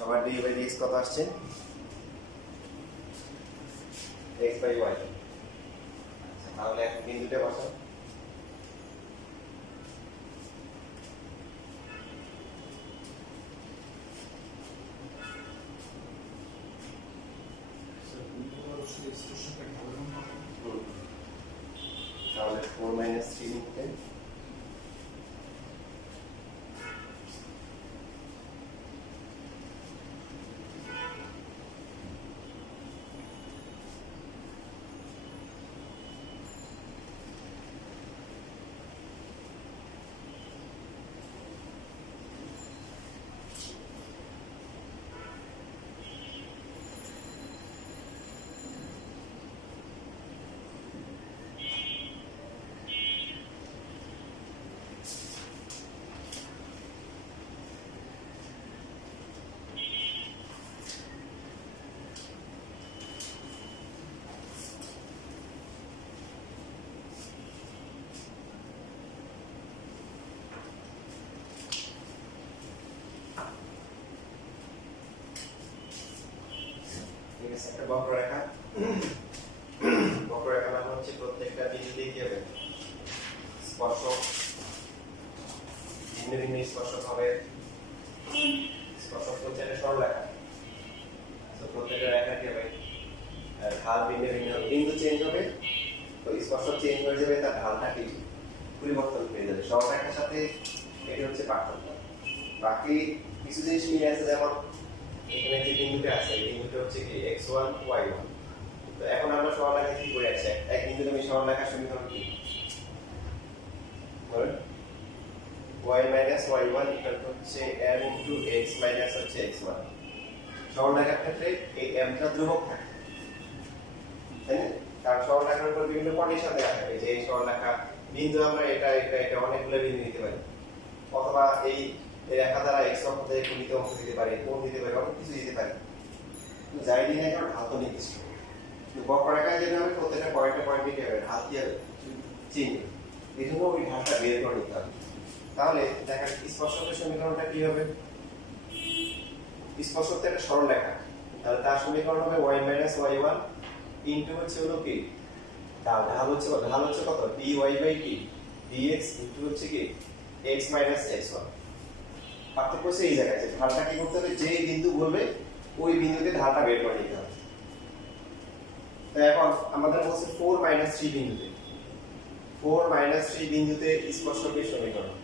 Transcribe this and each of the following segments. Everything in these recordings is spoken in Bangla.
সবার ডি বাই ডিএক্স কত আসছে? X by y. আচ্ছা, তাহলে এখন বিন্দুটা বসাও। তাহলে 4 মাইনাস 3 লিখতে একটা বক্ররেখা। বক্ররেখা নাম হচ্ছে প্রত্যেকটা বিন্দুতে কি হবে? স্পর্শক, ভিন্ন ভিন্ন স্পর্শক হবে। স্পর্শক হচ্ছে একটা সরলরেখা। তো প্রত্যেকটা রেখা কি হবে? ঢাল ভিন্ন ভিন্ন, বিন্দু চেঞ্জ হবে, তো স্পর্শক চেঞ্জ হয়ে যাবে, তার ঢালটা কি পরিবর্তন হয়ে যাবে। সরলরেখার সাথে এটি হচ্ছে পার্থক্য। বাকি কিছু জিনিস মিলে আছে, যেমন এখানে যে বিন্দুটা আছে এই বিন্দুটা হচ্ছে কি x1 y1। তো এখন আমরা সরলরেখা কি করে আছে? এক বিন্দুতে আমি সরলরেখার সমীকরণ কি বলেন? y y1 হচ্ছে m x হচ্ছে x1। সরলরেখার ক্ষেত্রে এই m টা ধ্রুবক থাকে, তাই না? কারণ সরলরেখার উপর বিভিন্ন কন্ডিশন দেওয়া থাকে, যে এই সরলরেখা বিন্দু আমরা এটা এটা এটা অনেকগুলো বিন্দু নিতে পারি, অথবা এই রেখা দ্বারা x অক্ষ থেকে কোণিত অংশ দিতে পারে, কোণ দিতে পারে, অনেক কিছু দিতে পারে। কিন্তু যাই দিন না কেন ঢাল তো নির্দিষ্ট। কিন্তু বক্ররেখায় যদি আমি প্রত্যেকটা পয়েন্টে পয়েন্টে কি হবে? ঢাল কি হবে? চিহ্ন। এই জন্য ওই ঢালটা বের করে নিতে হবে। তাহলে দেখা স্পর্শকের সমীকরণটা কি হবে? স্পর্শক তো একটা সরলরেখা, তাহলে তার সমীকরণ হবে y y1 ইনটু হচ্ছে হলো কি ঢাল। ঢাল হচ্ছে কত? dy বাই কি dx ইনটু হচ্ছে কি x x1। পার্থক্য হচ্ছে এই জায়গায়, যে ঢালটা কি করতে হবে? যে বিন্দু বলবে ওই বিন্দুতে ঢালটা বের করে নিতে হবে। তো এখন আমাদের বলছে 4 3 বিন্দুতে, 4 3 বিন্দুতে স্পর্শকের সমীকরণ।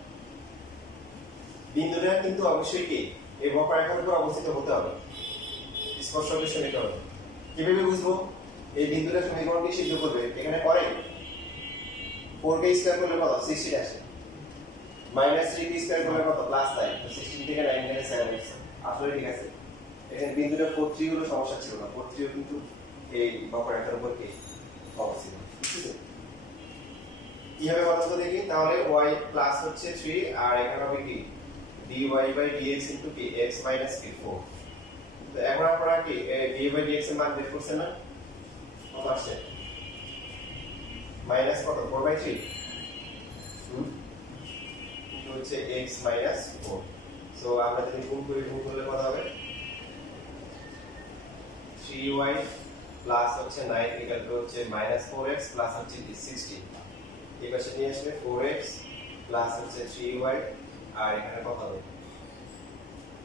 বিন্দুটা কিন্তু অবশ্যই কি এই বক্ররেখার উপর অবস্থিত হতে হবে। স্পর্শকের সমীকরণ কিভাবে বুঝবো? এই বিন্দুটার সমীকরণটি সিদ্ধ করবে এখানে করে 4k স্কয়ার করলে কত? 60 আসে। -3k স্কয়ার করলে কত? প্লাস 9। তো 16 থেকে 9 গেলে 7 আসছে। আসলে ঠিক আছে, এখানে বিন্দুটা 43 হলো সমস্যা ছিল না। 43 কিন্তু এই বক্ররেখার উপর কি অবস্থিত। ঠিক আছে, কিভাবে বলতো তো দেখি। তাহলে y প্লাস হচ্ছে 3 আর এখানে হবে কি dy বাই dx ইনটু কি x মাইনাস কি 4। তো এখন আমরা কি dy বাই dx এর মান বের করছে না? কত আসছে? মাইনাস কত? 4/3 ইনটু হচ্ছে x মাইনাস 4। সো আমরা যদি গুণ করলে কত হবে? 3y প্লাস হচ্ছে 9 ইকুয়াল টু হচ্ছে -4x প্লাস হচ্ছে 60। এই পাশে নিয়ে আসলে 4x প্লাস হচ্ছে 3y আর এখানে কত হবে?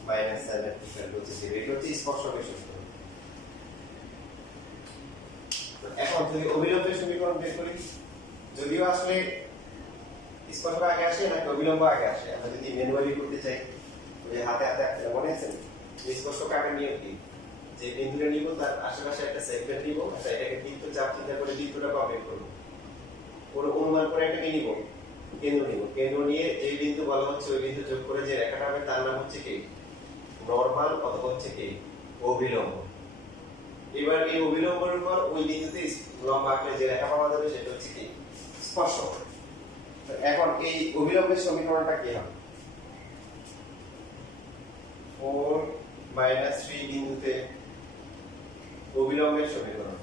-7 ইকুয়াল টু হচ্ছে 0। এটা হচ্ছে স্পর্শকের সমীকরণ। এখন যদি অভিলম্বের সমীকরণ বের করি, যদিও আসলে স্পর্শক আগে আসে নাকি অভিলম্ব আগে আসে, আমরা যদি ম্যানুয়ালি করতে চাই ওই হাতে হাতে মনে আছে স্পর্শক আগে নিয়ম কি? যে বিন্দুটা নিব তার আশেপাশে একটা সেগমেন্ট নিব, আচ্ছা এটাকে বৃত্ত চাপ চিন্তা করে বৃত্তটা বের করব, পুরো অনুমান করে একটা নিব কেন্দ্র নিব, কেন্দ্র নিয়ে যে বিন্দু বলা হচ্ছে ওই বিন্দু যোগ করে যে রেখাটা হবে তার নাম হচ্ছে কি নরমাল অথবা হচ্ছে কি অভিলম্ব। এবার এই অভিলম্বের উপর ওই বিন্দুতে লম্ব আঁকলে যে রেখা পাওয়া যাবে সেটা হচ্ছে কি স্পর্শক। এখন এই অভিলম্বের সমীকরণটা কি হবে? 4 3 বিন্দুতে অভিলম্বের সমীকরণ।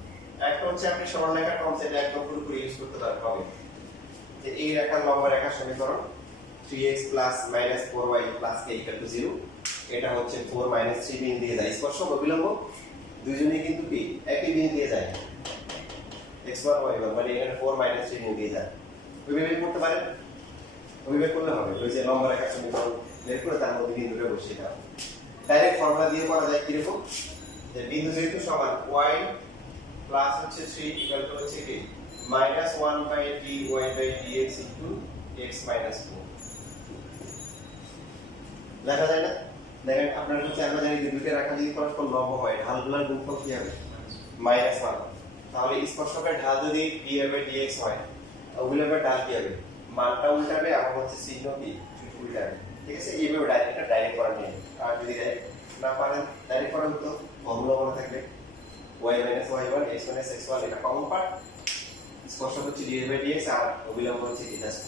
একটা হচ্ছে আপনি সরলরেখার কনসেপ্ট একদম পুরোপুরি ইউজ করতে পারবেন, যে এই রেখার লম্ব রেখার সমীকরণ 3x + -4y + k = 0। এটা হচ্ছে 4 - 3 বিন্দু দিয়ে যায় স্পর্শক অবিলম্ব দুইজনেই কিন্তু কি একই বিন্দু দিয়ে যায় x1 y1 মানে এখানে 4 - 3 বিন্দু দিয়ে যায় ওইভাবে করতে পারেন ওইভাবে করলে হবে ওই যে লম্বা রেখা সমীকরণ বের করে তার মধ্যে বিন্দুটা বসিয়ে দাও ডাইরেক্ট ফর্মুলা দিয়ে করা যায় কিরকম যে বিন্দু যেহেতু সমান y প্লাস হচ্ছে 3 ইকুয়াল টু হচ্ছে কি -1/dy dx x - 4 দেখা যায় না দেখেন আপনার কাছে আমরা জানি যে দুইটা রেখা যদি পরস্পর লম্ব হয় ঢালগুলোর গুণফল কি হবে -1 তাহলে স্পর্শকের ঢাল যদি dy/dx হয় অভিলম্বের ঢাল কি হবে মানটা উল্টাবে আর হচ্ছে চিহ্ন কি উল্টাবে ঠিক আছে এইভাবে ডাইরেক্ট করা নিয়ে আর যদি না পারেন ডাইরেক্ট করা হতো ফর্মুলা মনে থাকবে y - y1 x - x1 এটা কমন পার্ট স্পর্শক হচ্ছে dy/dx আর অভিলম্ব হচ্ছে কি জাস্ট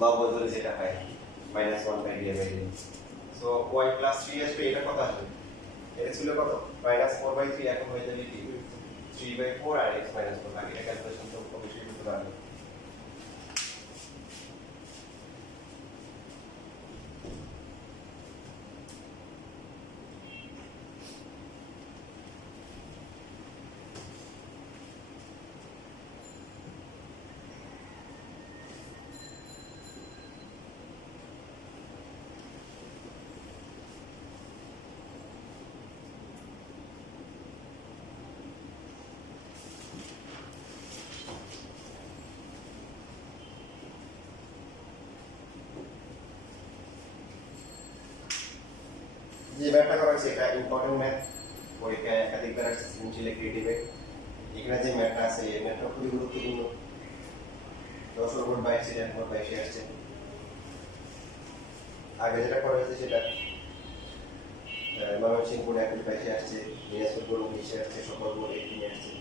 লম্ব ধরে যেটা হয় -1/dy/dx সো y + 3 আসবে এটা কত আসবে এটা ছিল কত -4/3 এখন হয়ে যাবে কি 3/4 আর x - 4 লাগে এটা ক্যালকুলেশন তো অবশ্যই করতে পারবে যে ম্যাথটা করা হয়েছে এটা ইম্পর্টেন্ট ম্যাথ পরীক্ষায় একাধিকবার আসছে সৃজনশীল ক্রিয়েটিভে এখানে যে ম্যাথটা আছে এই ম্যাথটা খুবই গুরুত্বপূর্ণ 10 নম্বর 22 এর নম্বর 22 আসছে আগে যেটা করা হয়েছে সেটা ময়মনসিংহ বোর্ড 22 আসছে দিনাজপুর বোর্ড 19 আসছে সকল বোর্ড 18 আসছে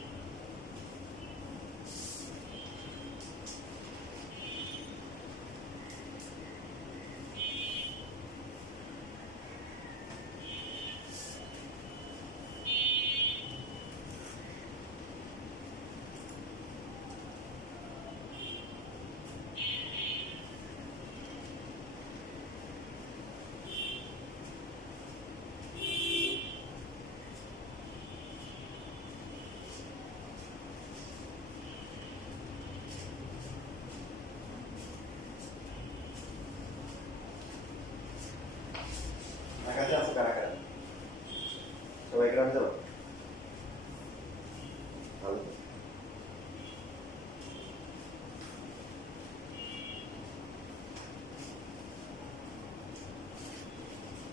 ঢাকাতে আছে কারা কারা সবাই গ্রাম যাও ভালো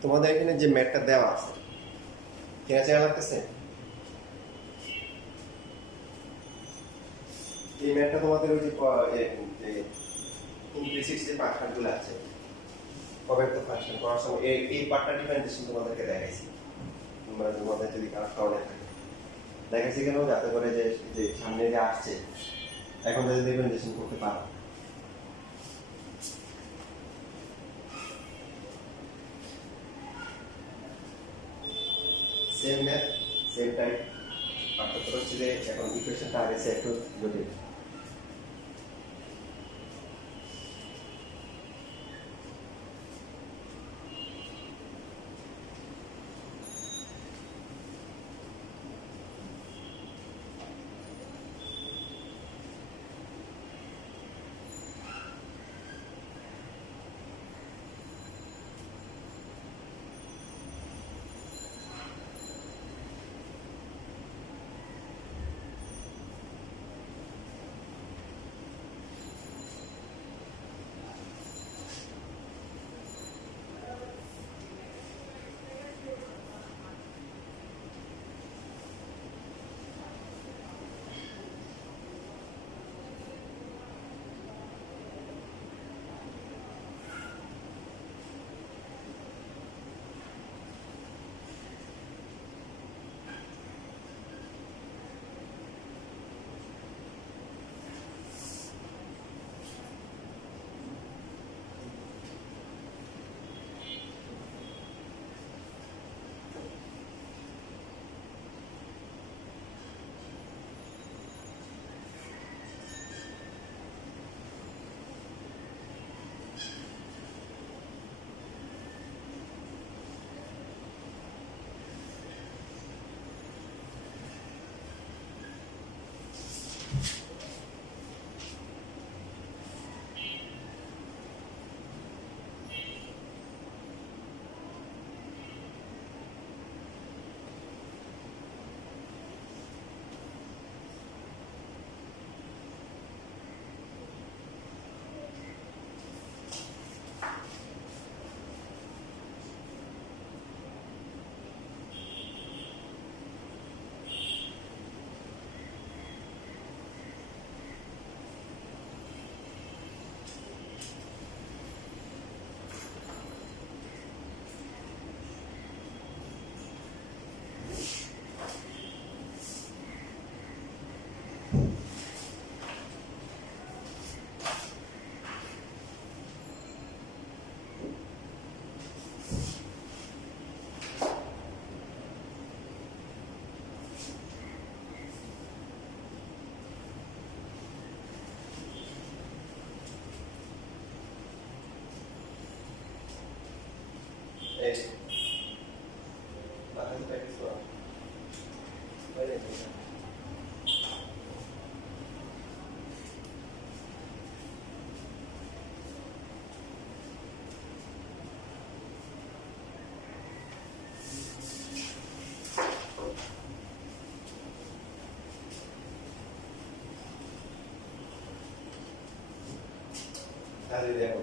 তোমাদের এখানে যে ম্যাটটা দেওয়া আছে কেনা চেনা লাগতেছে এই ম্যাটটা তোমাদের ওই যে ইমপ্লিসিট যে ফাংশনগুলো আছে অব্যক্ত ফাংশন করার সময় এই পার্টটা ডিফারেন্সিয়েশন তোমাদেরকে দেখাইছি তোমরা তোমাদের যদি কারো কারণে থাকে দেখাইছি কেন যাতে করে যে যে সামনে যে আসছে এখন যদি ডিফারেন্সিয়েশন করতে পারো সেম ম্যাথ সেম টাইপ পার্থক্য হচ্ছে যে এখন ইকুয়েশনটা আগে সে একটু জটিল এই বাতাস প্র্যাকটিস করো বাইরে তাহলে দেখো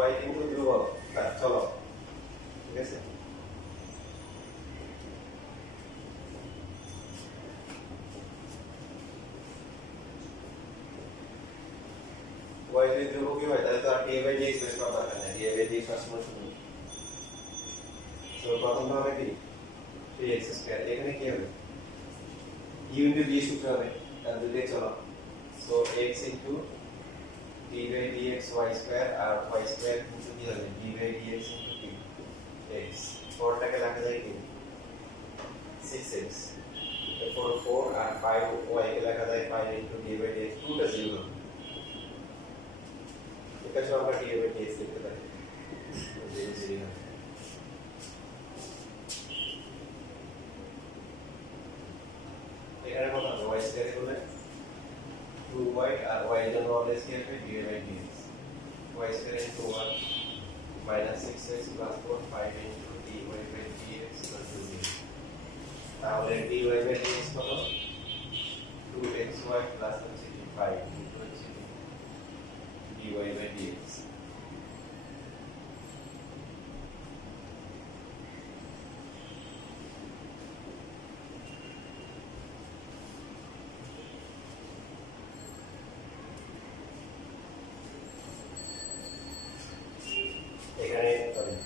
y কিন্তু ধ্রুবক চলো ঠিক আছে y যদি ধ্রুবক হয় তাহলে তো আর d/dx বের করা দরকার নেই d/dx সবসময় শূন্য তো প্রথমটা হবে কি 3x² এখানে কি হবে u into d সূত্র হবে তাহলে দুইটা চলো so x into d/dx y² আর y² into কি হবে d/dx into t x 4 টাকে লেখা যায় কি 6x এরপর 4 আর 5y কে লেখা যায় 5 into d/dx 2 টা 0 হবে এটা সব আমরা d/dx লিখতে পারি 0 0 এখানে কত হবে y² বলে 2y আর y এর জন্য অলওয়েজ কি হবে d/dx y² into 1 minus 6x plus 4 5 into dy/dx equal to 0 তাহলে dy/dx কত 2xy plus 5 into dy/dx এখানে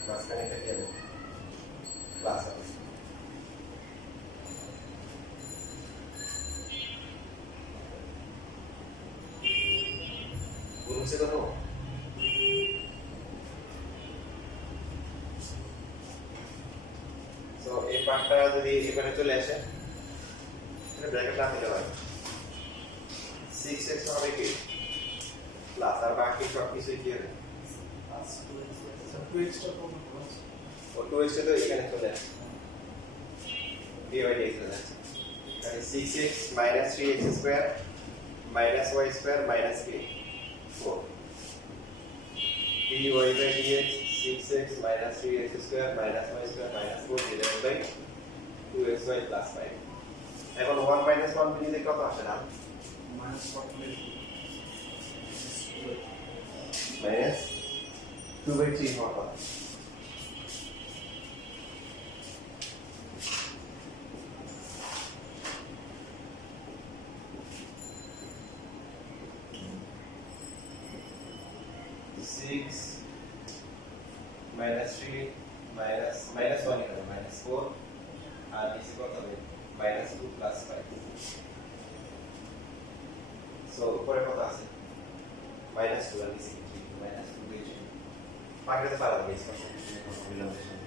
মাঝখানে এটা কি হবে প্লাস হবে বুঝছে কত সো এই পার্টটা যদি এখানে চলে আসে এটা ব্র্যাকেট না দিতে পারে 6x হবে কি প্লাস আর বাকি সব কিছু কি হবে প্লাস 2x টা কত প্লাস ও 2x তো এখানে চলে আসে dy/dx চলে আসে তাহলে 6x minus 3x square minus y square minus k 4 dy/dx 6x minus 3x square minus y square minus 4 divided by 2xy plus 5 এখন 1 minus 1 দিলে কত আসে না minus 2/3 হওয়ার কথা minus 3 minus 1 হবে minus 4 আর নিচে কত হবে minus 2 plus 5 সো উপরে কত আছে minus 2 আর নিচে কি minus 2 বেশি পাঠাতে পারবো বেশ কত বিলম্বের সাথে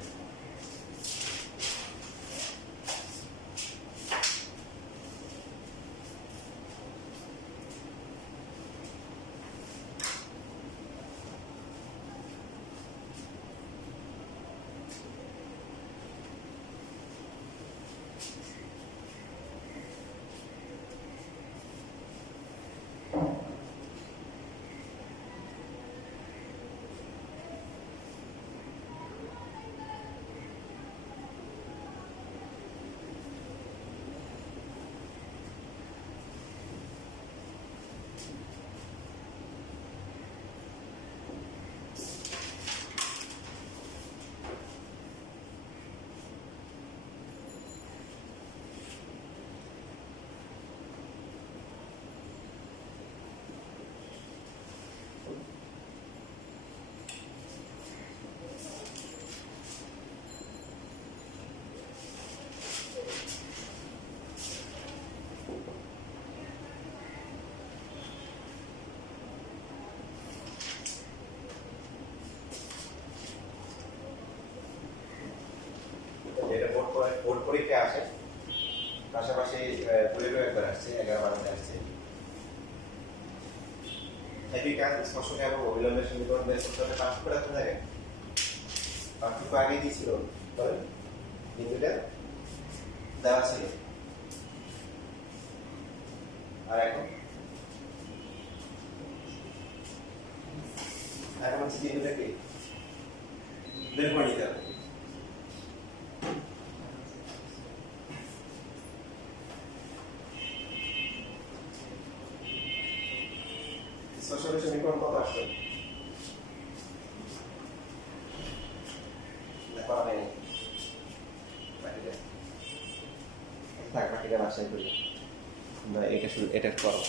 বোর্ড পরীক্ষা আসে পাশাপাশি দূরে একবার আসছে 11-12 আসছে একই কাজ স্পর্শক এবং অবিলম্বের সমীকরণ বের করতে হবে। পার্থক্য রাখতে থাকে, পার্থক্য আগে দিয়েছিল বলেন, বিন্দুটা দেওয়া ছিল, আর এখন হচ্ছে বিন্দুটাকে বের করে নিতে হবে। স্পর্শকের সমীকরণ কত আসছে? দেখা হয়নি, বাকিটা থাক, বাকিটা বাসায় করি না, এটা শুরু, এটা করো।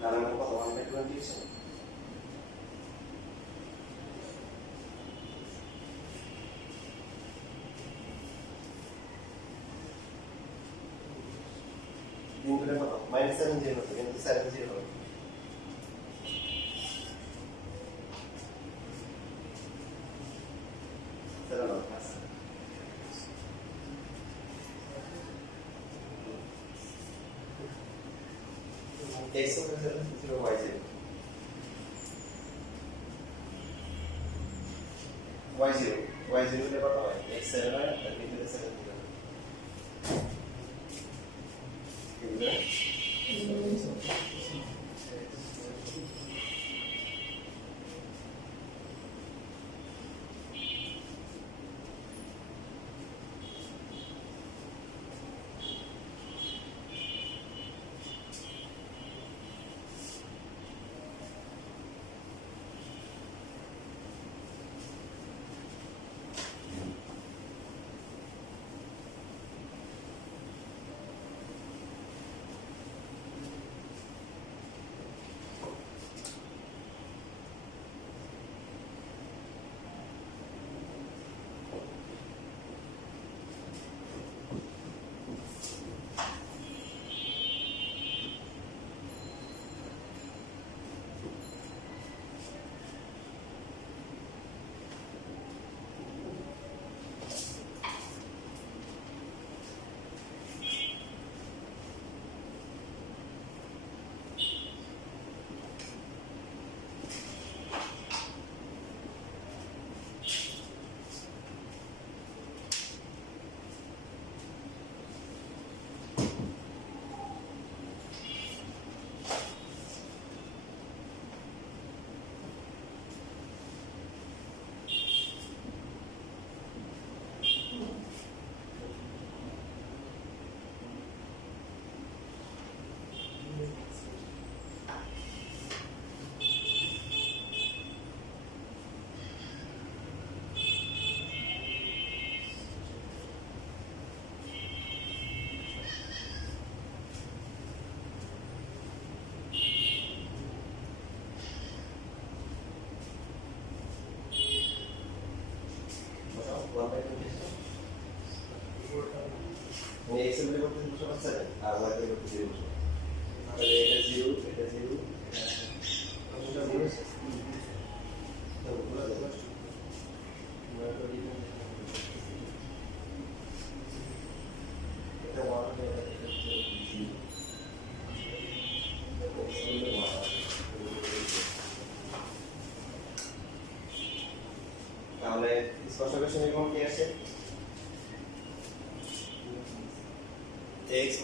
ডানের কত 1/27 বিন্দুটা কত -7 হচ্ছে, কিন্তু 7 হবে। X over 0 y 0 y 0 y 0 তে কত হয়? x 7 হয়, আর বিন্দুতে 7 দিতে হবে।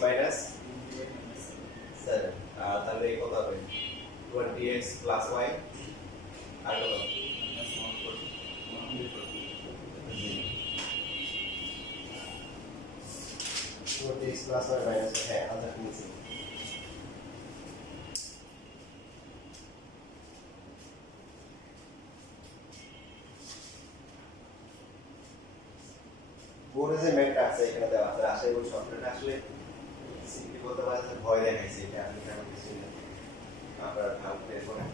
minus 7 তাহলে কত হবে 20x plus y আর কত 20x plus y minus হ্যাঁ আলাদা নিচে বোর্ডে যে ম্যাথটা আছে এখানে দেওয়া আছে আশা করি সফটওয়্যারটা আসলে সিম্পলি বলতে পারা যায় ভয় দেখাইছে এটা আপনি কেমন কিছু না আপনারা ভালো বের করেন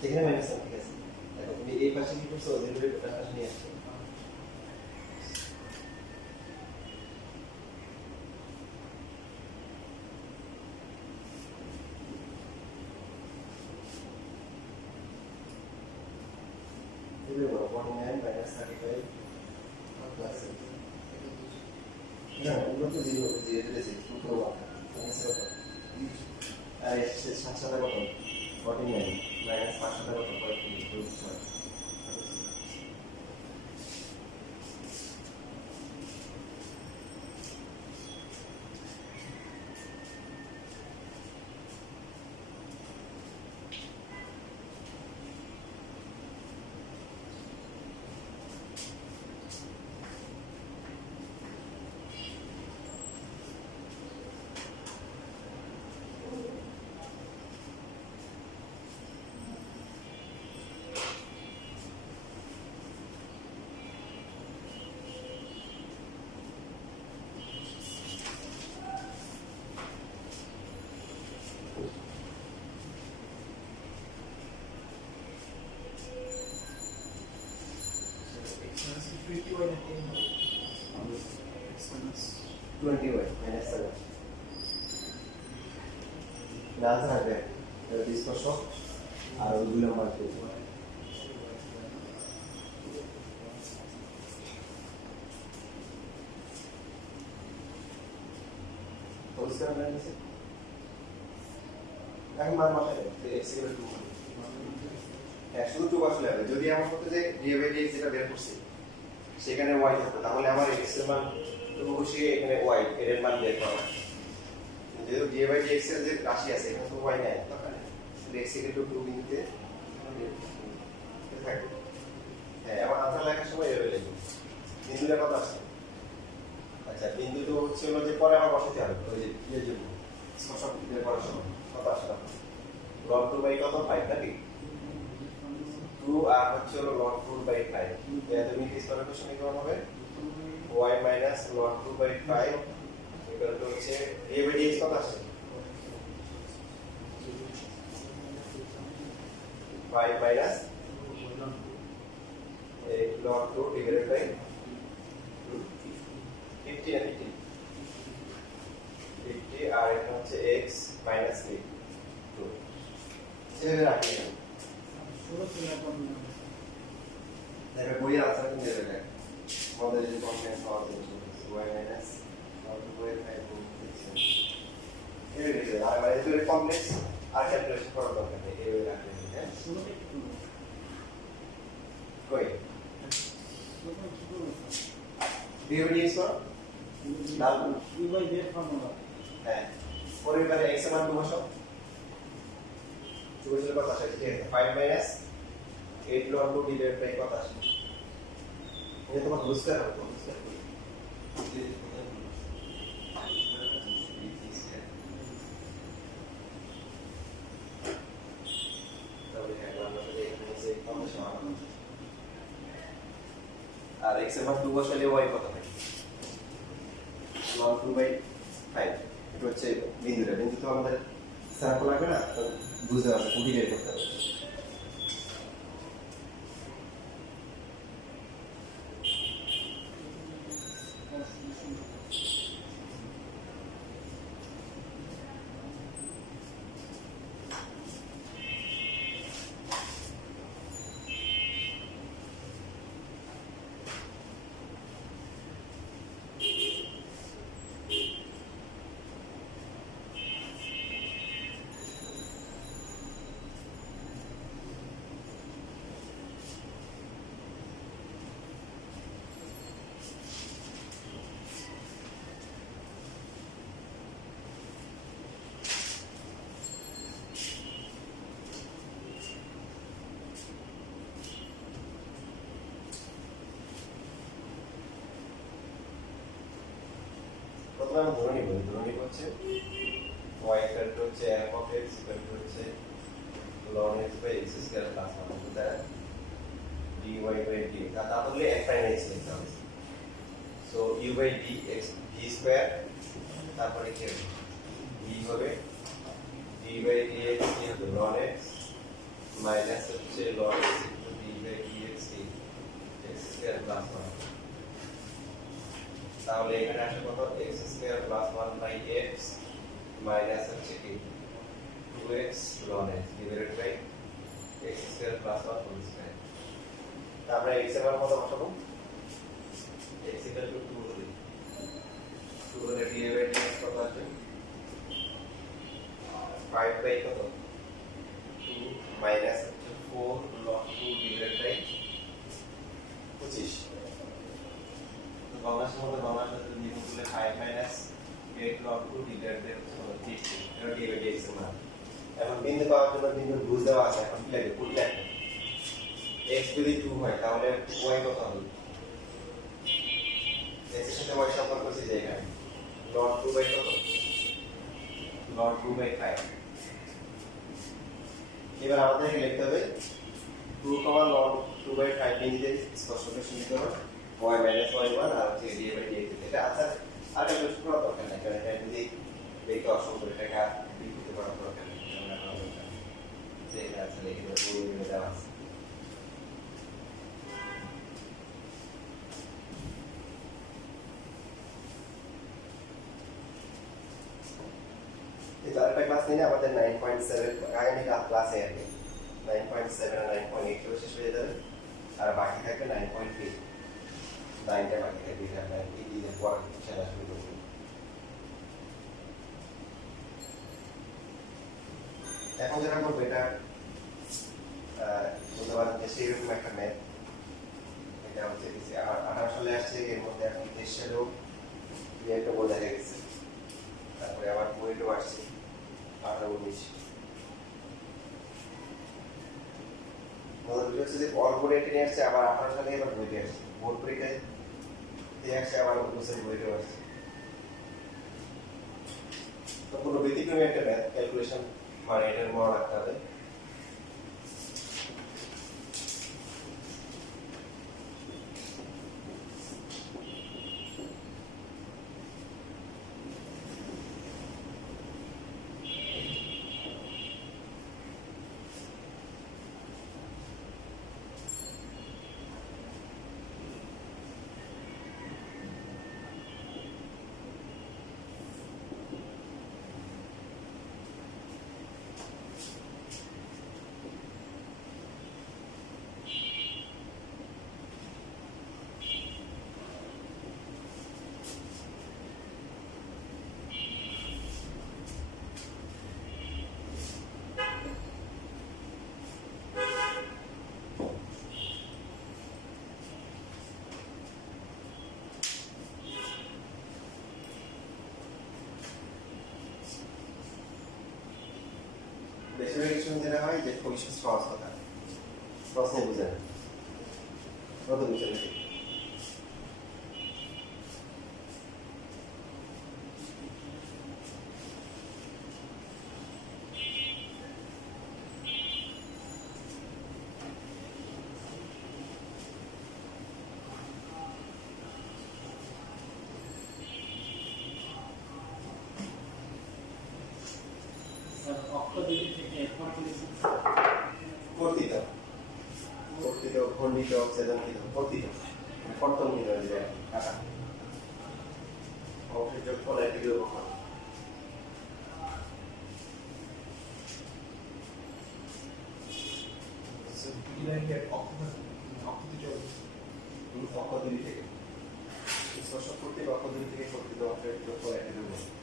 এখানে মাইনাস ঠিক আছে দেখো তুমি এই পাশে কি করছো জিরো এর পাশে নিয়ে আসছো এগুলো 49 minus 35 plus না এগুলো তো জিরো দিয়ে দিয়েছে পুরো আর এর সাথে সাথে কত 49 minus 5 সাথে কত 45 21 minus 7 ডান থাকবে এটা স্পর্শক আর দুই নম্বর পরিষ্কার হয়ে গেছে এখন মান বসাই x equal to 2 হ্যাঁ শুধু 2 বসালে হবে যদি আমার মতে যে d/dx যেটা বের করছি সেখানে y থাকতো তাহলে আমার x এর মান অবশ্যই এখানে y এর মান বের করা যেহেতু d/dx এর যে রাশি আছে এখানে তো y নাই তাহলে x equal to 2 বিন্দুতে থাকবে হ্যাঁ আমার আনসার লেখার সময় এভাবে লিখব বিন্দুটা কত আসছে আচ্ছা বিন্দু তো হচ্ছে হলো যে পরে আমার বসাতে হবে ওই যে এর জন্য স্পর্শক বের করার সময় কত আসছে log 2 বাই কত 5 নাকি 2 আর হচ্ছে হলো log 4 বাই 5 এটা তুমি কি সরল সমীকরণ হবে y minus log 2 by 5 equal to হচ্ছে d/dx কত আসছে 5 minus log 2 divided by 50 না 50 আর এটা হচ্ছে x minus 3 2 সেটা রাখি না দেখো বইয়ের আনসার কিন্তু দেবে না আমাদের যে কনফারেন্স পাওয়া যায় y minus log 2 by 5 এই রে আর মানে এটা কমপ্লেক্স আর ক্যালকুলেশন করার দরকার নেই এই রাখবেন হ্যাঁ কই d/dx কর ডাল d/d ফর্মুলা হ্যাঁ পরের বারে x এর মান 2 বসাও 2 বসালে কত আসে ঠিক আছে 5 minus 8 log 2 divided by কত আসে এটা তোমার বুঝতে হবে আর x এর মান 2 বসালে y কত হয়? log 2/5 এটা হচ্ছে বিন্দুটা। বিন্দু তো আমাদের স্যাম্পল লাগবে না, তো বুঝতে পারছো খুবই বের করতে হবে। প্রথমে আমরা ধরে নিব, হচ্ছে y ইকুয়াল টু হচ্ছে f of x equal to হচ্ছে ln x by x square plus 1 তো দ্যাট dy বাই dx। তাহলে f প্রাইম x লিখতে হবে। So u by dx v square, তারপরে কি হবে v হবে d বাই dx কি হবে ln x মাইনাস হচ্ছে ln x into d by dx কি x স্কয়ার প্লাস 1। তাহলে এখানে আসে কত x square plus 1 by x minus হচ্ছে কি 2x ln x divided by x square plus 1 whole square. তারপরে x এর মান কত বসাবো? x ইকুয়াল টু 2 হলে 2 হলে d বাই dx কত আসবে 5 বাই কত 2 মাইনাস হচ্ছে 4 ln 2 ডিভাইডেড বাই 25। ভগ্নাংশের মধ্যে ভগ্নাংশ দ্বিগুণ করলে 5 মাইনাস 8 log 2 ডিভাইডেড বাই 50 এটা d বাই dx এর মান। এখন বিন্দু পাওয়ার জন্য বিন্দুর ভুজ দেওয়া আছে, এখন কি লাগবে? পুট লাগবে। x যদি 2 হয় তাহলে y কত হবে? x এর সাথে y সম্পর্ক হচ্ছে যে এখানে log 2 বাই কত log 2 বাই 5। এবার আমাদেরকে লিখতে হবে 2, log 2 বাই 5 বিন্দুতে স্পষ্টভাবে লিখতে হবে y minus y1 আর হচ্ছে d by dx। এটা আচ্ছা আর একটা প্রশ্ন করা দরকার নাই, কারণ এটা যদি দেখতে অসম্ভব এটা বিকৃত করা দরকার নেই। আমরা আমরা যে এটা আছে লিখে দেবো পুরো দেওয়া আছে। এটা আরেকটা ক্লাস নিয়ে আমাদের 9.7 আগামী ক্লাসে আর কি 9.7 আর 9.8 তো শেষ হয়ে যাবে, আর বাকি থাকবে 9.8 9টা বাকি থাকবে। এটা আমরা এই দিনের পর সেটা শুরু করব। এখন যেটা করবো এটা বলতে পারেন যে সেরকম একটা ম্যাথ। এটা হচ্ছে 18 সালে আসছে, এর মধ্যে এখন 23 সালেও একটা বলে দেখা গেছে, তারপরে আবার বইটাও আসছে 18-19। মজার বিষয় হচ্ছে যে বোর্ড এটা নিয়ে আসছে, আবার 18 সালে আবার বইটা আসছে, বোর্ড পরীক্ষায় দিয়ে আসছে, আবার বছর বইটাও আসছে। তো কোনো ব্যতিক্রমী একটা ম্যাথ ক্যালকুলেশন মানে এটার মনে রাখতে হবে। বেশিরভাগ কিছু যেটা হয় যে খুবই সহজ কথা প্রশ্নে বুঝে না, কত বুঝে নাকি স্যার অক্ষ দুটি থেকে কর্তিত কর্তিত খণ্ডিত ছেদনকৃত কর্তিত কর্তনকৃত যে কাটা অংশের যোগফল একটি যোগফল অক্ষ দুই থেকে স্পর্শ কর্তৃক অক্ষ দুই থেকে কর্তিত অংশের যোগফল একটি যোগফল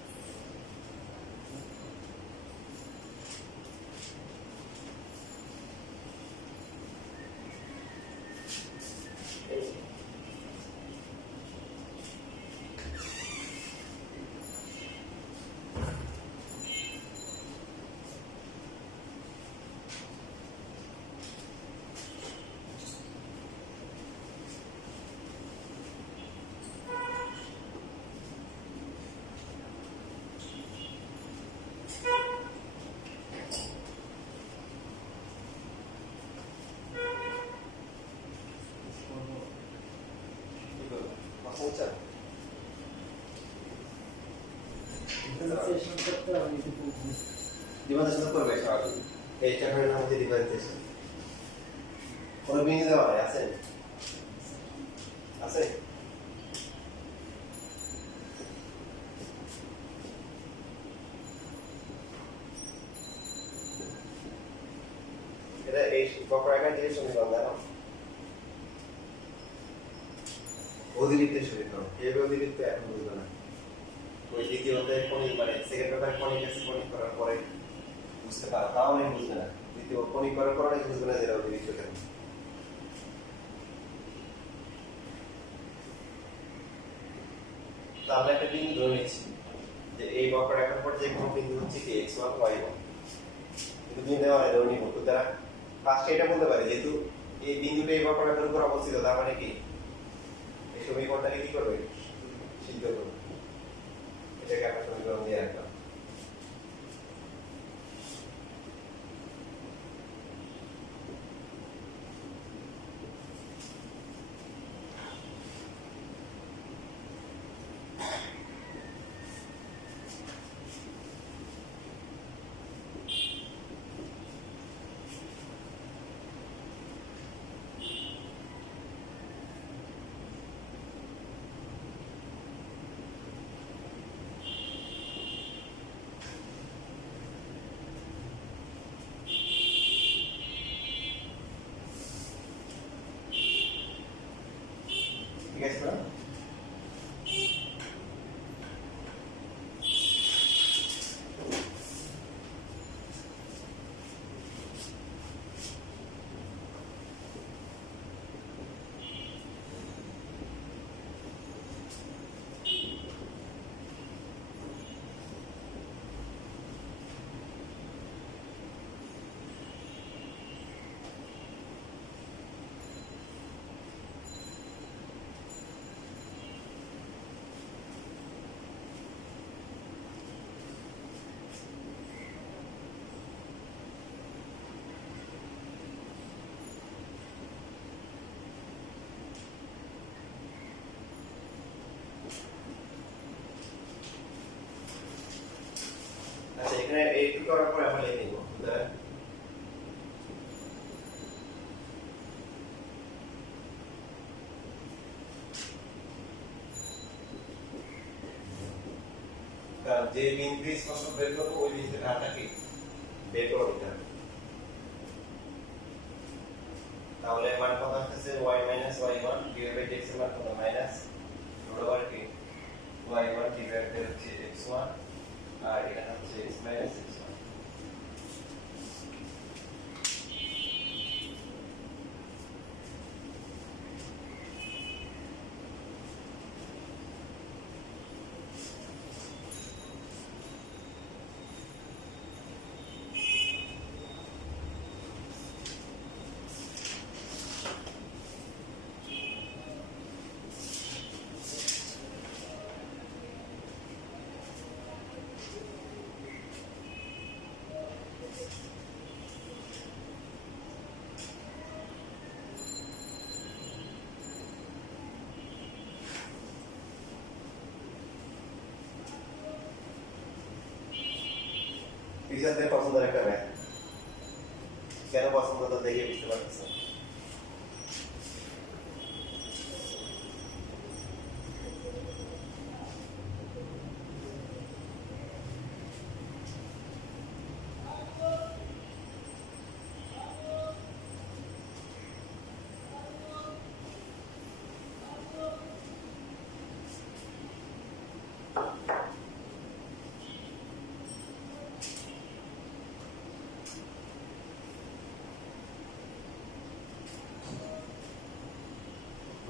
পৌঁছান ডিফারেন্সিয়েশন করতে হবে ডিফারেন্সিয়েশন করবে স্বাভাবিক এই চ্যাপ্টারের নাম হচ্ছে ডিফারেন্সিয়েশন কোনো বিন্দু দেওয়া হয় আছে আছে এটা এই বক্ররেখার যে সমীকরণ জানো অতিরিক্তের সমীকরণ এইভাবে অতিরিক্ত এখন বুঝবে না ওই দ্বিতীয়তে কণিক মানে সেকেন্ড পেপারে কণিক আছে কণিক করার পরে বুঝতে পারো তাও অনেক বুঝবে না দ্বিতীয় কণিক করার পর অনেক বুঝবে না যেটা অতিরিক্ত কেন তাহলে একটা বিন্দু ধরে নিচ্ছি যে এই বক্ররেখার পর যে কোনো বিন্দু হচ্ছে কি x1 y1 কিন্তু বিন্দু দেওয়া হয় ধরে নিব তো তারা ফার্স্টে এটা বলতে পারে যেহেতু এই বিন্দুটা এই বক্ররেখার উপর অবস্থিত তার মানে কি এই সমীকরণটাকে কি করবে সিদ্ধ করবে এটাকে আমরা সমীকরণ দিয়ে রাখলাম ঠিক আছে না আচ্ছা এখানে এইটুকু করার পর আমরা লিখে নিব কারণ যে বিন্দু স্পর্শক বের করবো ওই বিন্দুর ধারটাকে বের করে দিতে হবে তাহলে মান কত আসছে y - y1 divide by x এর মান কত মাইনাস রুট ওভার কি y1 ডিভাইড বাই হচ্ছে x1 আর এটা হচ্ছে x - x1 স্যার টিচারদের পছন্দের একটা ম্যাথ। কেন পছন্দ তো দেখে বুঝতে পারতেছেন।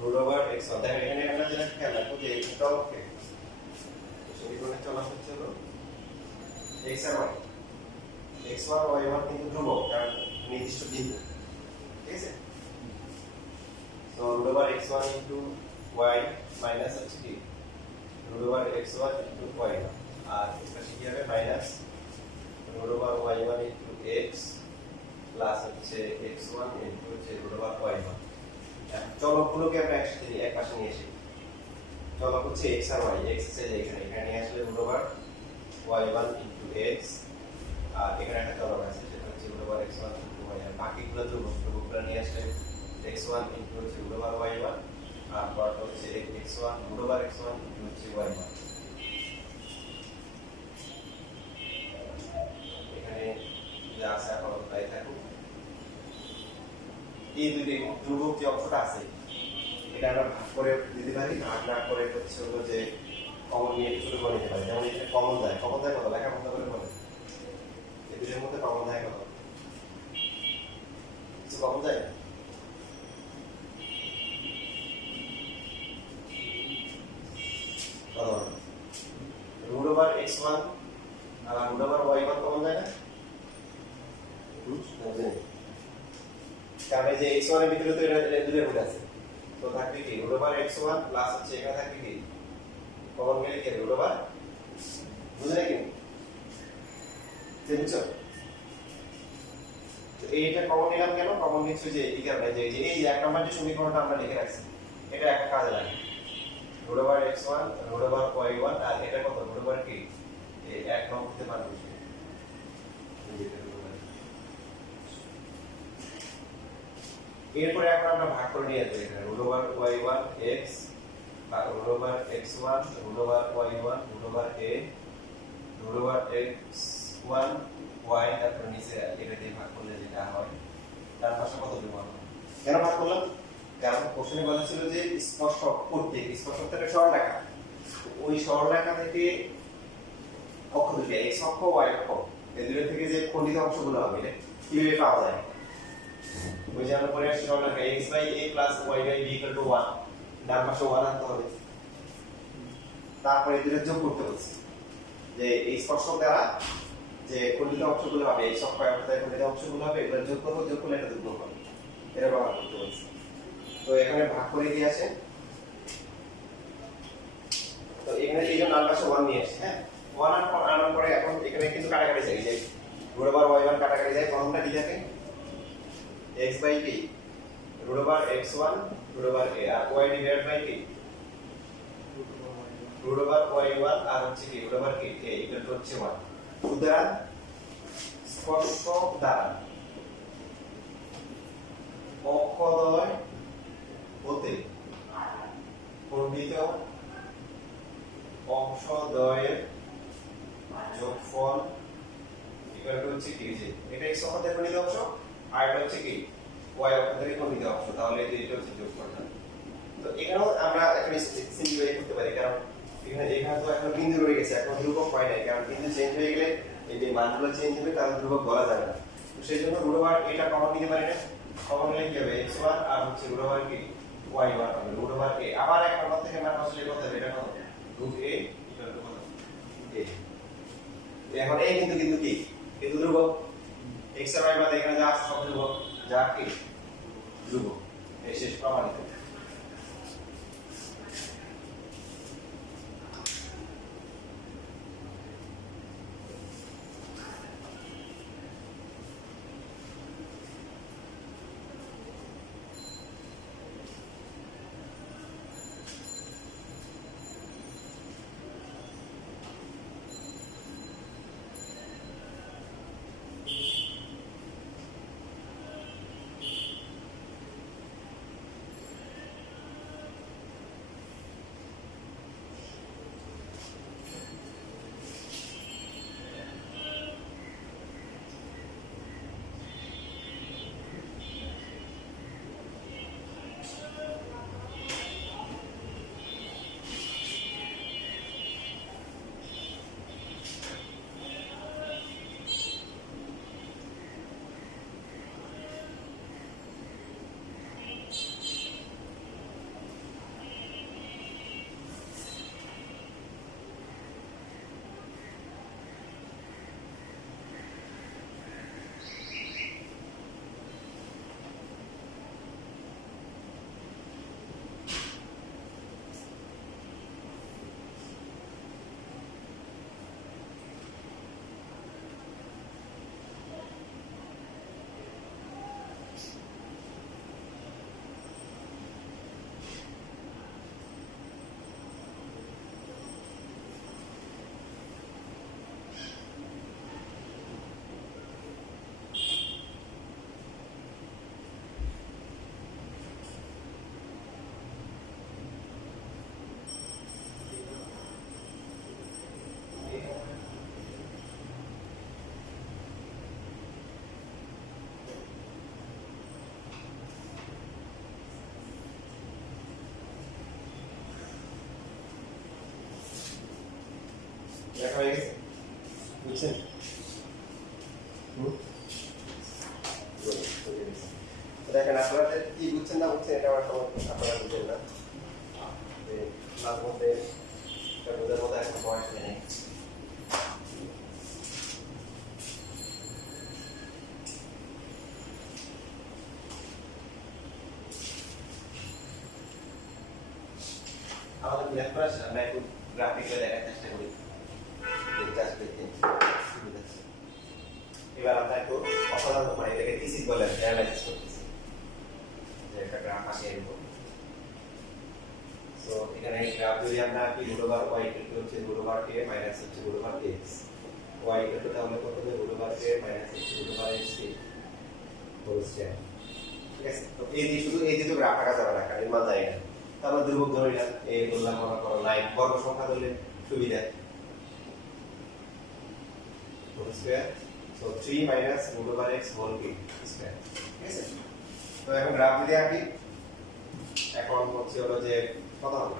রুট ওভার এক্স ওয়ান, দেখেন এখানে আমরা যেটা খেয়াল রাখবো যে এই চলককে সমীকরণের চলক হচ্ছে হলো এক্স আর Y. X one Y one কিন্তু ধ্রুবক, কারণ নির্দিষ্ট বিন্দু, ঠিক আছে? তো root over x one into Y minus হচ্ছে কি root over x one into Y one, আর এটা কি হবে minus root over Y one into X plus হচ্ছে এক্স ওয়ান ইন্টু হচ্ছে রুট ওভার ওয়াই ওয়ান। চলকগুলোকে আমরা একসাথে এক পাশে নিয়ে আসি। চলক হচ্ছে এক্স আর ওয়াই, এক্স আছে এখানে, এখানে নিয়ে আসলে root over Y one into X, আর এখানে একটা চলক আছে সেটা হচ্ছে root over x one into Y one. বাকিগুলো ধ্রুবকগুলো নিয়ে আসলে এক্স ওয়ান ইন্টু হচ্ছে রুট ওভার ওয়াই ওয়ান, আর পরটা হচ্ছে X one root over x one into হচ্ছে ওয়াই ওয়ান। এখানে যা আছে আপাতত তাই থাকুক। এই দুটি ধ্রুবক যে অংশটা আছে এটা আমরা ভাগ করে দিতে পারি, ভাগ না করে হচ্ছে হলো যে কমন নিয়ে শুরু করে নিতে পারি। যেমন এখানে কমন দেয় কত লেখা বন্ধ করে বলে এই দুটোর মধ্যে কমন দেয় কত, কিছু কমন যায় রুট ওভার এক্স ওয়ান আর root over Y one common যায় না? কারণ এই যে এক্স ওয়ান এর ভিতরে তো এটা দুটো রুট আছে, তো থাকবে কি root over x one plus হচ্ছে এখানে থাকবে কি কমন গেলে কি রুট ওভার, বুঝলে নাকি? বুঝছো? তো এইটা কমন নিলাম কেন? কমন নিচ্ছি যে এই কারণে যে এই যে এক নম্বর যে সমীকরণটা আমরা লিখে রাখছি এটা একটা কাজে লাগে। Root over x one root over Y one, আর এটা কত রুট ওভার কি এই এক নম্বর হতে পারবে। এরপরে আমরা ভাগ করে নিয়ে যাবো এখানে root over Y one X আর root over x one root over Y one root over A root over x one Y, তারপর নিচে এটা দিয়ে ভাগ করলে যেটা হয় তার পাশে কত দেবো আমরা। কেন ভাগ করলাম? কারণ কোশ্চেনে বলা ছিল যে স্পর্শক করতে, স্পর্শক থেকে সরল রেখা, ওই সরল রেখা থেকে অক্ষ দুটো এক্স অক্ষ ওয়াই অক্ষ এই দুটো থেকে যে খণ্ডিত অংশগুলো হবে এটা কিভাবে পাওয়া যায়? ওই যে আমরা পরে আসছি সরল রেখা x by a plus y by b equal to 1, ডান পাশে 1 আনতে হবে, তারপরে দুটো যোগ করতে বলছি যে এই স্পর্শক দ্বারা যে খণ্ডিত অংশগুলো হবে x অক্ষ অক্ষের খণ্ডিত অংশগুলো হবে এগুলো যোগ করব, যোগ করলে এটা যোগ হবে, এটা ব্যবহার করতে বলছি। তো এখানে ভাগ করে দিয়ে আছে, তো এখানে এই জন্য ডান পাশে 1 নিয়ে আসছে, হ্যাঁ 1 আনার পরে এখন এখানে কিন্তু কাটাকাটি যায়, যে রুট ওভার y1 কাটাকাটি যায়, প্রথমটা কি থাকে x by b root over x1 root over a R y divided by কি root over y1 আর হচ্ছে কি root over কি a equal to হচ্ছে 1। সুতরাং স্পর্শক দ্বারা অক্ষদ্বয় হতে খণ্ডিত অংশদ্বয়ের যোগফল equal to হচ্ছে কি, যে এটা x অক্ষ থেকে খণ্ডিত অংশ আর এটা হচ্ছে কি y অক্ষ থেকে খণ্ডিত অংশ, তাহলে এটা হচ্ছে যোগফলটা। তো এখানেও আমরা একটা সিম্পলিফাই করতে পারি, কারণ এখানে তো এখন বিন্দু রয়ে গেছে, এখন ধ্রুবক হয় নাই, কারণ বিন্দু চেঞ্জ হয়ে গেলে এই যে মানগুলো চেঞ্জ হবে তাহলে ধ্রুবক বলা যাবে না। তো সেই জন্য রুট ওভার এটা কমন নিতে পারি না, কমন নিলে কি হবে x1 আর হচ্ছে রুট ওভার কি y1 হবে রুট ওভার a, আবার এক নম্বর থেকে মান আসলে কত হবে এটা কত রুট a ইকুয়াল টু কত a। এখন a কিন্তু কি কিন্তু ধ্রুবক, x আর y বাদ এখানে যা আছে সব ধ্রুবক, যা কি ধ্রুবক, এই শেষ প্রমাণিত। দেখা হয়ে গেছে বুঝছেন দেখেন আপনারা কি বুঝছেন না বুঝছেন এটা আমার সমস্যা আপনারা বুঝেন না যে তার মধ্যে বোঝার মতো একটা বয়স নেই আমাদের ম্যাথ করা ছিল আমরা একটু গ্রাফিকে দেখার চেষ্টা করি দেখতে আসবে এবার আমরা একটু অসাধারণ মানে এটাকে থিসিস বলে অ্যানালাইসিস করতেছি যে একটা গ্রাফ আসে এরকম সো এখানে এই গ্রাফ যদি আমরা কি root over y equal to হচ্ছে রুট ওভার a মাইনাস হচ্ছে root over x y equal to তাহলে কত হবে রুট ওভার a মাইনাস হচ্ছে root over x whole square ঠিক আছে তো এই যে শুধু এই যে তো গ্রাফ আঁকা যাবে না কারণ মান যায় না তারপর ধ্রুবক ধরে নিলাম এই বললাম মনে করো 9 বর্গ সংখ্যা ধরলে সুবিধা whole square so 3 minus root over x whole cube square ঠিক আছে তো এখন গ্রাফ যদি আঁকি এখন হচ্ছে হলো যে কত হবে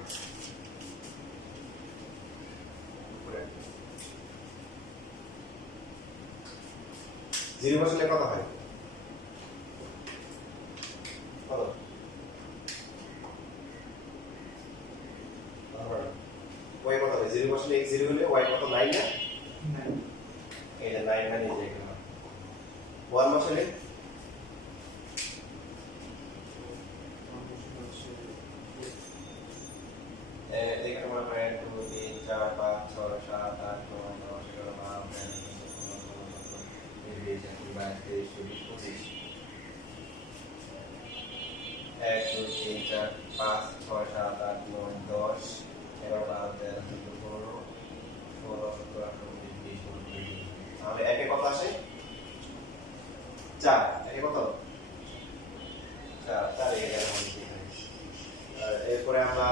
জিরো বসালে কত হয় কত y কত হবে জিরো বসালে x জিরো হলে y কত 9 না এই যে 9 মানে এই যে 1 বসালে এখানে মনে করেন 2 3 4 5 6 7 8 9 10 11 12 13 25 1 2 3 4 5 6 7 8 9 10 11 12 13 14 16 17 18 19 20 তাহলে একে কত আসে 4 একে কত 4 একে গেল এরপরে আমরা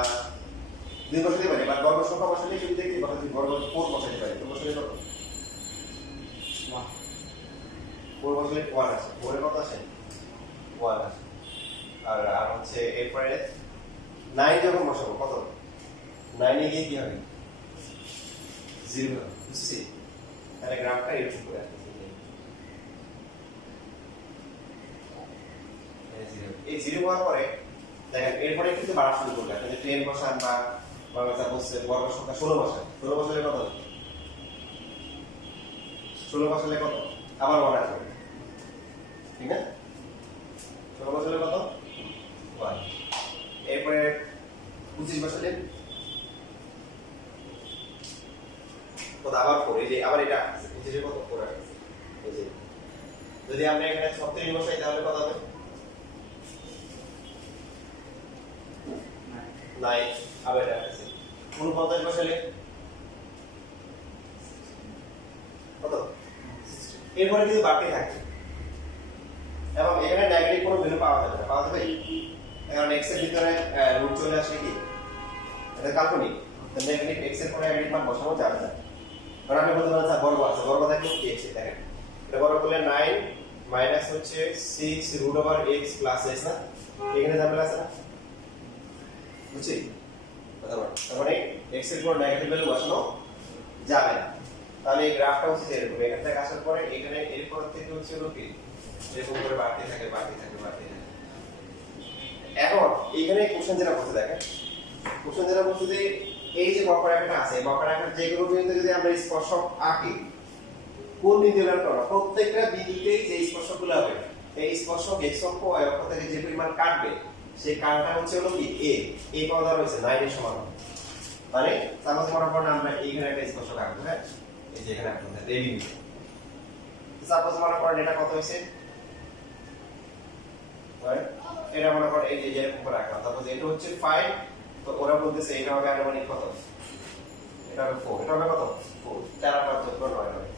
দুই বসাতে পারি বা বর্গ সংখ্যা বসালে সুবিধা কি বর্গ 4 বসাতে পারি তো বসালে কত 4 বসালে 1 আসে 4 এর কত আসে 1 আসে আর হচ্ছে এরপরে 9 যখন বসাবো কত 9 এ গিয়ে কি হবে 0 বুঝছি তাহলে গ্রাফটা এরকম করে আসছে এই 0 হওয়ার পরে দেখেন এরপরে কিন্তু বাড়া শুরু করবে আপনি 10 বসান বা সাপোজ বর্গ সংখ্যা 16 বসান 16 বসালে কত 16 বসালে কত আবার 1 আসবে ঠিক না 16 বসালে কত 1 এরপরে 25 বসালে কত আবার 4 এই যে আবার এটা আসছে 25 এর কত 4 আসছে এই যে যদি আমরা এখানে 36 বসাই তাহলে কত হবে 9 আবার এটা আসছে 49 বসালে কত এরপরে কিন্তু বাড়তে থাকে এবং এখানে নেগেটিভ কোনো ভ্যালু পাওয়া যাবে না পাওয়া যাবে কারণ x এর ভিতরে রুট চলে আসে কি এটা কাল্পনিক তো নেগেটিভ x এর পরে নেগেটিভ মান বসানো যাবে না কারণ আমি বলতে পারছি বর্গ আছে বর্গ থাকে কি আছে দেখেন এটা বর্গ করলে 9 মাইনাস হচ্ছে 6 root over x plus s না এখানে ঝামেলা আছে না বুঝছি কথা বল তার মানে x এর পর নেগেটিভ ভ্যালু বসানো যাবে না তাহলে এই গ্রাফটা হচ্ছে এরকম এখান থেকে আসার পরে এখানে এরপর থেকে হচ্ছে হলো কি এরকম করে বাড়তে থাকে এখন এইখানে কোশ্চেন যেটা বলতে দেখেন কোশ্চেন যেটা বলতে যে এই যে বক্ররেখাটা আছে বক্ররেখার যে কোনো বিন্দুতে যদি আমরা স্পর্শক আঁকি কোন বিন্দু বের করব প্রত্যেকটা বিন্দুতেই যে স্পর্শকগুলো হবে এই স্পর্শক x অক্ষ y অক্ষ থেকে যে পরিমাণ কাটবে সেই কাটটা হচ্ছে হলো কি a পাওয়া দেওয়া হয়েছে 9 এর সমান মানে সাপোজ মনে করুন আমরা এইখানে একটা স্পর্শক আঁকবো হ্যাঁ এই যে এখানে আঁকবো এই বিন্দু সাপোজ মনে করেন এটা কত হইছে এটা মনে করেন এই যে এরকম করে রাখলাম সাপোজ এটা হচ্ছে 5 তো ওরা বলতেছে এটা হবে আনুমানিক কত এটা হবে 4 এটা হবে কত 4 4 আর 5 যোগ করে 9 হবে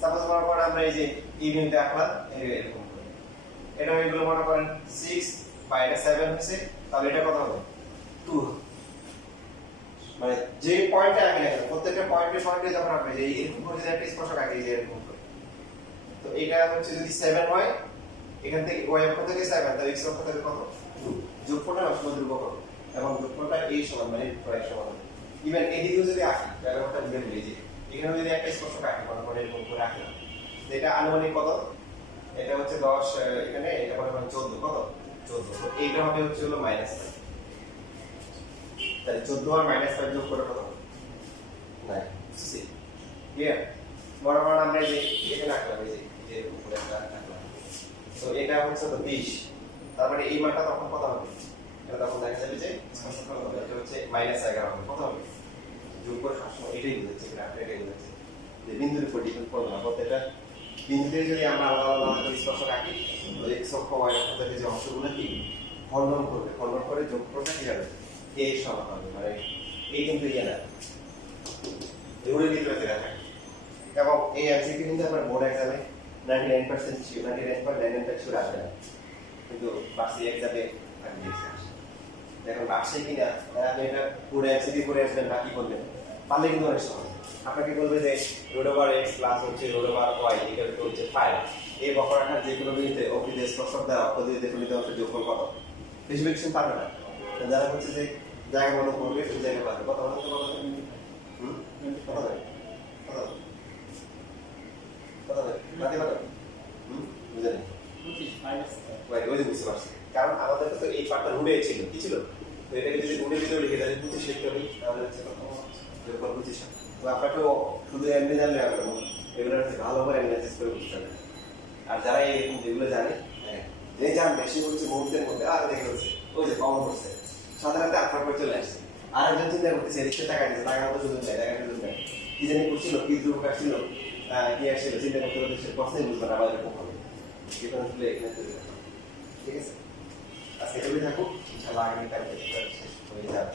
সাপোজ মনে করেন আমরা এই যে এই বিন্দুতে আঁকলাম এরকম করে এটা এগুলো মনে করেন 6 বা এটা 7 হইছে তাহলে এটা কত হবে 2 মানে যে পয়েন্টে আঁকি না প্রত্যেকটা পয়েন্টে যখন আঁকবে যে এরকম করে যদি একটা স্পর্শক আঁকি যে এরকম করে তো এটা হচ্ছে যদি 7 হয় এখান থেকে y অক্ষ থেকে 7 তাহলে x অক্ষ থেকে কত 2 যোগফলটা আসলে ধ্রুবক হবে এবং যোগফলটা a সমান মানে প্রায় সমান হবে ইভেন এদিকেও যদি আঁকি তাহলে ওটা লিখে বলি যে এখানে যদি একটা স্পর্শক আঁকি মনে করে এরকম করে রাখলাম, এটা আনুমানিক কত? এটা হচ্ছে 10, এখানে এটা মনে করেন 14, কত? 14। তো এইটা হবে হচ্ছে হলো -5। তাহলে 14 আর -5 যোগ করে কত? 9। ক্লিয়ার? মনে করেন আমরা এই যে এখানে রাখলাম, এই যে উপরে একটা রাখলাম, তো এটা হচ্ছে তো 20। তার মানে এই মানটা তখন কত হবে? এটা তখন দেখা যাবে যে স্পর্শক কত হবে? এটা হচ্ছে -11 হবে। কত হবে? যোগ করে সবসময় এটাই বুঝাচ্ছে, গ্রাফটা এটাই বুঝাচ্ছে যে বিন্দুর উপর ডিপেন্ড করবে না। অর্থাৎ এটা বিন্দুতে যদি আমরা আলাদা আলাদা করে স্পর্শক আঁকি, তো x অক্ষ y অক্ষ থেকে যে অংশগুলো কি খণ্ডন করবে, খণ্ডন করে যোগফলটা কি হবে? a এর সমান হবে। মানে এই কিন্তু ইয়ে না, এগুলোর ভিতরে দেওয়া থাকে। এবং এই এমসিকিউ কিন্তু আপনার বোর্ড এক্সামে 99% শিওর, 99.99% শিওর আসবে না, কিন্তু বার্ষিক এক্সামে থাকবে। দেখুন বার্ষিক কিনা আপনি এটা পুরো এমসিকিউ করে আসবেন, বাকি করবেন পারলে কিন্তু অনেক সহজ। আপনাকে বলবে যে √x প্লাস হচ্ছে √y ইকুয়াল টু হচ্ছে 5। এই বক্ররেখার যে কোনো বিন্দুতে অভিদের স্পর্শক দ্বারা অক্ষ দিয়ে প্রমিত অংশের যোগফল কত? বেশি পারবে না। যারা হচ্ছে যে জায়গা মতো করবে সেই জায়গা পাবে। কত হলো? কত হবে? কত হবে? কত হবে? কত হবে? রাতে কত? বুঝলেন? 25 ওই যে বুঝতে পারছি। কারণ আমাদের তো এই পার্টটা রুটে ছিল, কি ছিল? তো এটাকে যদি রুটের ভিতরে লিখে তাহলে 25 লিখতে হবে, তাহলে হচ্ছে কত? যোগফল 25। তো আপনাকে শুধু এমনি জানলে হবে না, এগুলো হচ্ছে ভালো করে অ্যানালাইসিস করে বুঝতে হবে। আর যারা এরকম যেগুলো জানে, যে জানবে সে হচ্ছে মুহূর্তের মধ্যে আর দেখে হচ্ছে ওই যে কমন করছে, সাধারণত আপনার করে চলে আসছে। আর একজন চিন্তা করতেছে এদিকে টাকা দিচ্ছে, টাকা মতো সুযোগ নেয়, টাকা সুযোগ নেয়, কি জানি করছিল, কি দুর্ভোগ আসছিল, কি আসছিল, চিন্তা করতে করতে সে প্রশ্নই বুঝবে না, আবার এরকম হবে। ঠিক আছে, আজকে এগুলোই থাকুক, ইনশাআল্লাহ আগামীকাল শেষ হয়ে যাবে।